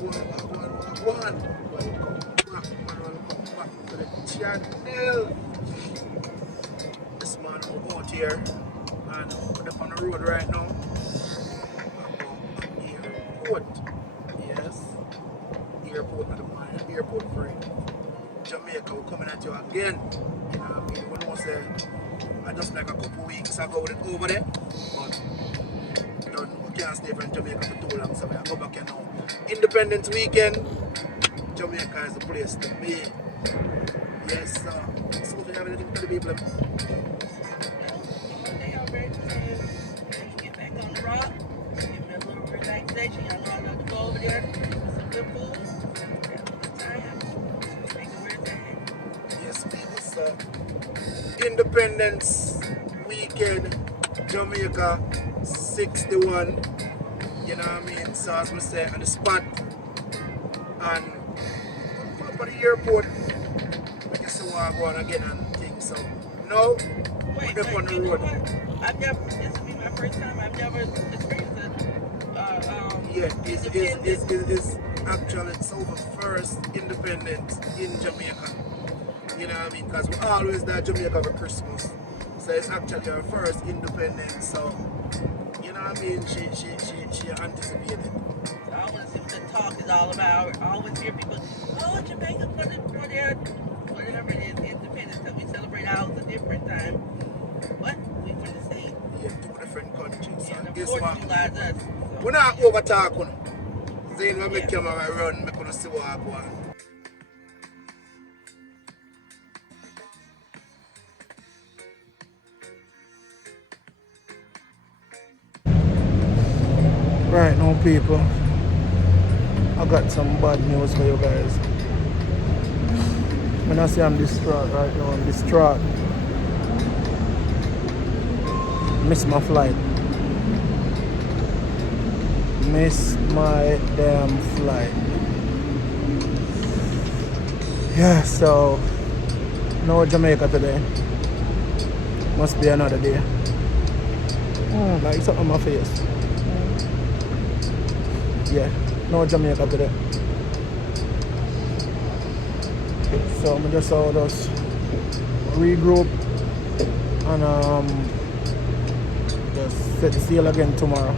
Welcome back to the channel. This man out here and we're up on the road right now. Airport. Yes. Airport at the mine. Airport free. Jamaica, we're coming at you again. You know what I mean? We know say I just like a couple weeks ago with it over there. But we can't stay from Jamaica for too long, so we go back here now. Independence weekend. Jamaica is the place to be. Yes, sir. So if you have anything to the people. They are ready to get back on the rock. Give me a little relaxation. Y'all know I love to go over there. Some good food. Have a good time. Make it where it's at. Yes, people, sir. Independence weekend, Jamaica 61. You know what I mean? So as we say, on the spot. And pull up at the airport. I guess I want to go on again and things. So now, Wait, we're up on the road. I've never, this will be my first time. I've never experienced it. Yeah, it's actually it's our first independence in Jamaica. You know what I mean? Because we always there Jamaica for Christmas. So it's actually our first independence. So, you know what I mean? She anticipated. So I want to see what the talk is all about. I always hear people, oh, Jamaica for their, whatever it is, independence. So we celebrate ours a different time. What? We from the same. Yeah, two different countries. Yeah, So and of guess course, what? July's us. So. We're not over talking. Then when we Yeah. camera run, we're going to see what I go on. Right now, people, I got some bad news for you guys. When I say I'm distraught right now, I'm distraught. Miss my flight. Miss my damn flight. Yeah, so no Jamaica today. Must be another day. Like something on my face. Yeah, no Jamaica today. So I'm just out us regroup and just set the sail again tomorrow.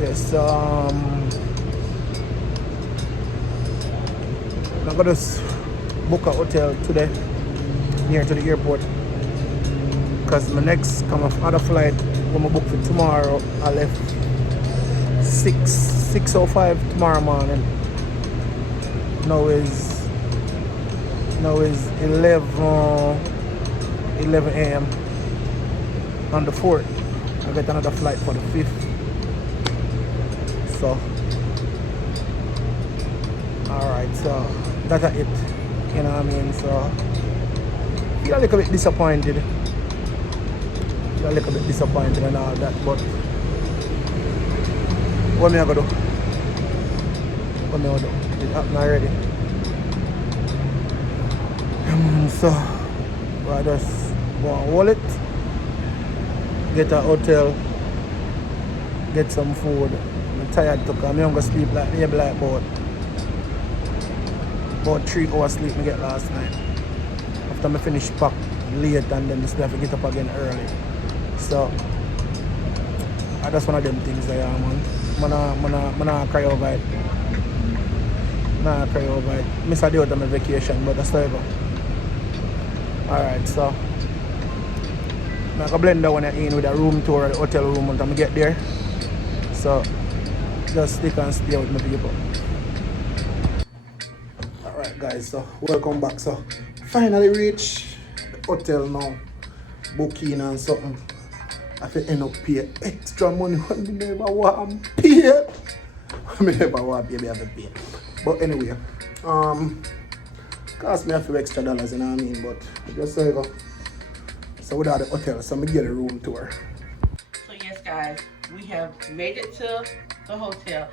Yes, I'm gonna just book a hotel today near to the airport because my next come off other flight when I book for tomorrow I left 6:05 tomorrow morning. Now is 11 a.m. on the 4th. I get another flight for the 5th. So alright, so that's it. You know what I mean? So feel a little bit disappointed. Feel a little bit disappointed and all that, but what am I gonna do? What am I gonna do? It happened already. So I just want to hold it, get a hotel, get some food. I'm tired to come. I'm gonna sleep maybe like about 3 hours sleep I get last night. After I finish pack late and then just have to get up again early. So that's one of them things I am, man. I'm not cry over it. Nah, cry over it. Miss a day out on my vacation, but that's still go. Alright, so I'm gonna blend that one in with a room tour, the hotel room until I get there. So just stick and stay with my people. Alright guys, so welcome back. So finally reached the hotel now. Booking and something. I have to end up pay extra money when I never want to pay. I never want to pay, I have to pay. But anyway, cost me a few extra dollars, you know what I mean? But just so you go. So without the hotel, so I'm gonna get a room tour. So yes, guys, we have made it to the hotel.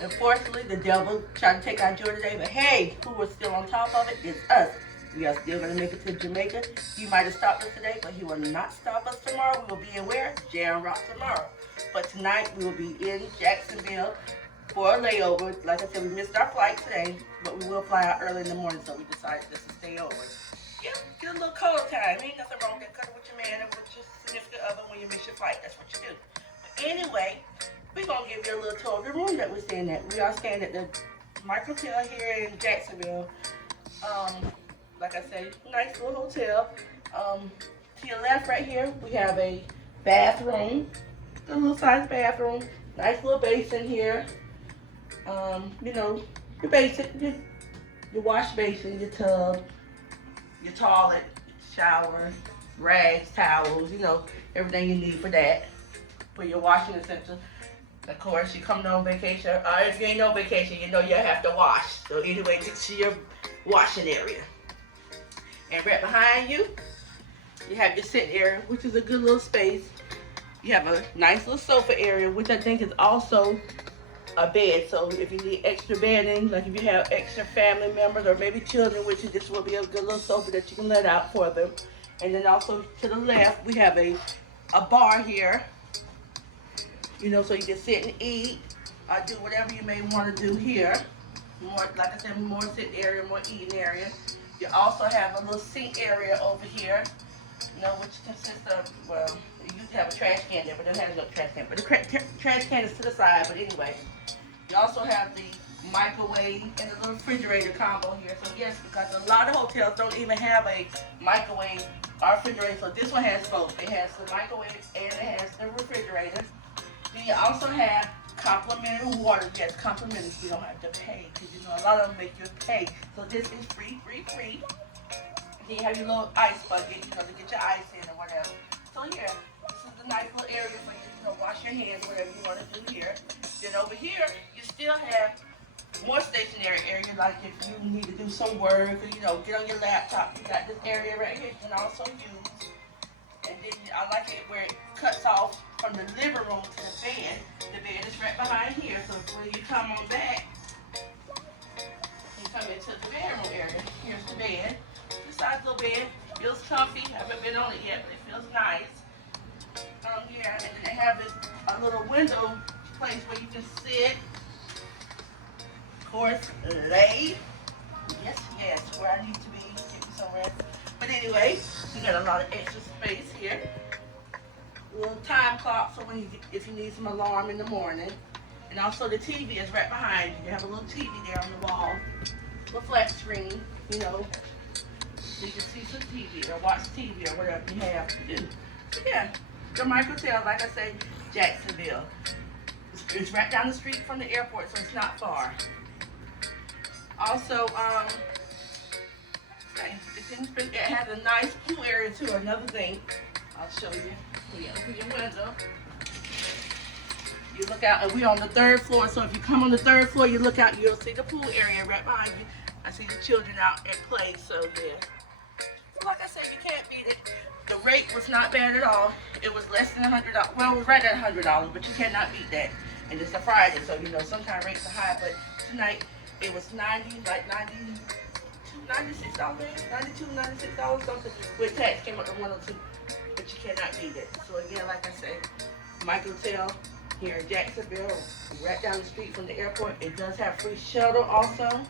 Unfortunately, the devil tried to take our joy today, but hey, who was still on top of it is us. We are still going to make it to Jamaica. He might have stopped us today, but he will not stop us tomorrow. We will be in where? Jam Rock tomorrow. But tonight, we will be in Jacksonville, for a layover. Like I said, we missed our flight today, but we will fly out early in the morning, so we decided just to stay over. Yeah, get a little cuddle time. Ain't nothing wrong with that. Cuddle with your man or with your significant other when you miss your flight. That's what you do. But anyway, we're going to give you a little tour of the room that we're staying at. We are staying at the Jamaica Hotel here in Jacksonville. Like I said, nice little hotel. To your left right here, we have a bathroom. A little size bathroom. Nice little basin here. You know, your basic, your wash basin, your tub, your toilet, shower, rags, towels, you know, everything you need for that. For your washing essentials. Of course, you come on vacation, or if you ain't no vacation, you know you have to wash. So anyway, get to your washing area. And right behind you, you have your sitting area, which is a good little space. You have a nice little sofa area, which I think is also a bed. So if you need extra bedding, like if you have extra family members or maybe children with you, this will be a good little sofa that you can let out for them. And then also to the left, we have a bar here. You know, so you can sit and eat or do whatever you may want to do here. More, like I said, more sitting area, more eating area. You also have a little sink area over here, you know, which consists of, well, you used to have a trash can there, but it has no trash can. But the trash can is to the side, but anyway. You also have the microwave and the little refrigerator combo here. So yes, because a lot of hotels don't even have a microwave or refrigerator. So this one has both. It has the microwave and it has the refrigerator. Then you also have complimentary water. Yes, complimentary. You don't have to pay because you know a lot of them make you pay. So this is free. Then you have your little ice bucket, you know, to get your ice in or whatever. So yeah, this is the nice little area for you, you know, wash your hands, whatever you want to do here. Then over here, you still have more stationary area, like if you need to do some work or, you know, get on your laptop. You got this area right here you can also use. And then I like it where it cuts off from the living room to the bed. The bed is right behind here, so when you come on back, you come into the bedroom area. Here's the bed. This size little bed feels comfy. I haven't been on it yet, but it feels nice. Yeah, and then they have this a little window place where you can sit, of course, lay. Yes, where I need to be, get me some rest. But anyway, you got a lot of extra space here. A little time clock, so when you if you need some alarm in the morning. And also the TV is right behind you. You have a little TV there on the wall, a little flat screen, you know, so you can see some TV or watch TV or whatever you have to do. So yeah, Jamaica Hotel, like I say, Jacksonville. It's right down the street from the airport, so it's not far. Also, it has a nice pool area too. Another thing, I'll show you. You open your window. You look out, and we're on the 3rd floor. So if you come on the 3rd floor, you look out, you'll see the pool area right behind you. I see the children out at play. So yeah. So like I said, you can't beat it. The rate was not bad at all. It was less than $100. Well, it was right at $100, but you cannot beat that. And it's a Friday, so you know sometimes rates are high. But tonight it was $96, $96 something. With tax came up to $102, but you cannot beat it. So again, like I say, Jamaica Hotel here in Jacksonville, right down the street from the airport. It does have free shuttle also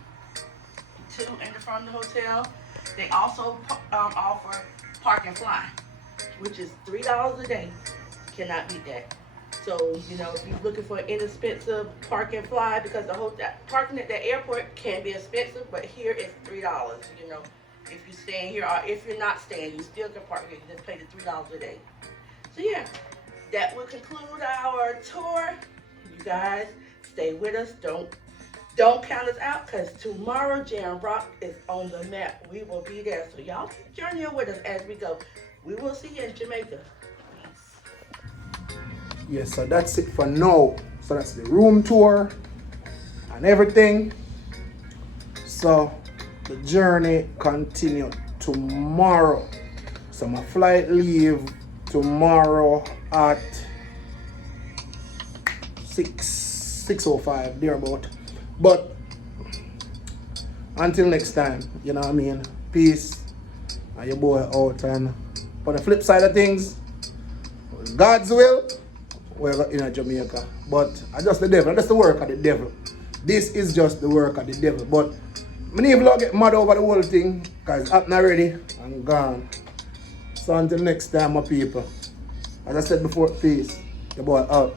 to and from the hotel. They also offer park and fly, which is $3 a day. Cannot beat that. So, you know, if you're looking for an inexpensive park and fly, because the whole parking at the airport can be expensive, but here it's $3. You know, if you're staying here or if you're not staying, you still can park here. You just pay the $3 a day. So yeah, that will conclude our tour. You guys stay with us. Don't count us out, because tomorrow Jam Rock is on the map. We will be there. So y'all keep journeying with us as we go. We will see you in Jamaica. Yes, so that's it for now. So that's the room tour and everything. So the journey continues tomorrow. So my flight leave tomorrow at 6:05 thereabout. But until next time, you know what I mean? Peace. And your boy out. And for the flip side of things, God's will, we're in Jamaica. But I just the devil, that's the work of the devil. This is just the work of the devil. But I need to get mad over the whole thing because it's happened already and gone. So until next time, my people. As I said before, peace. The boy out.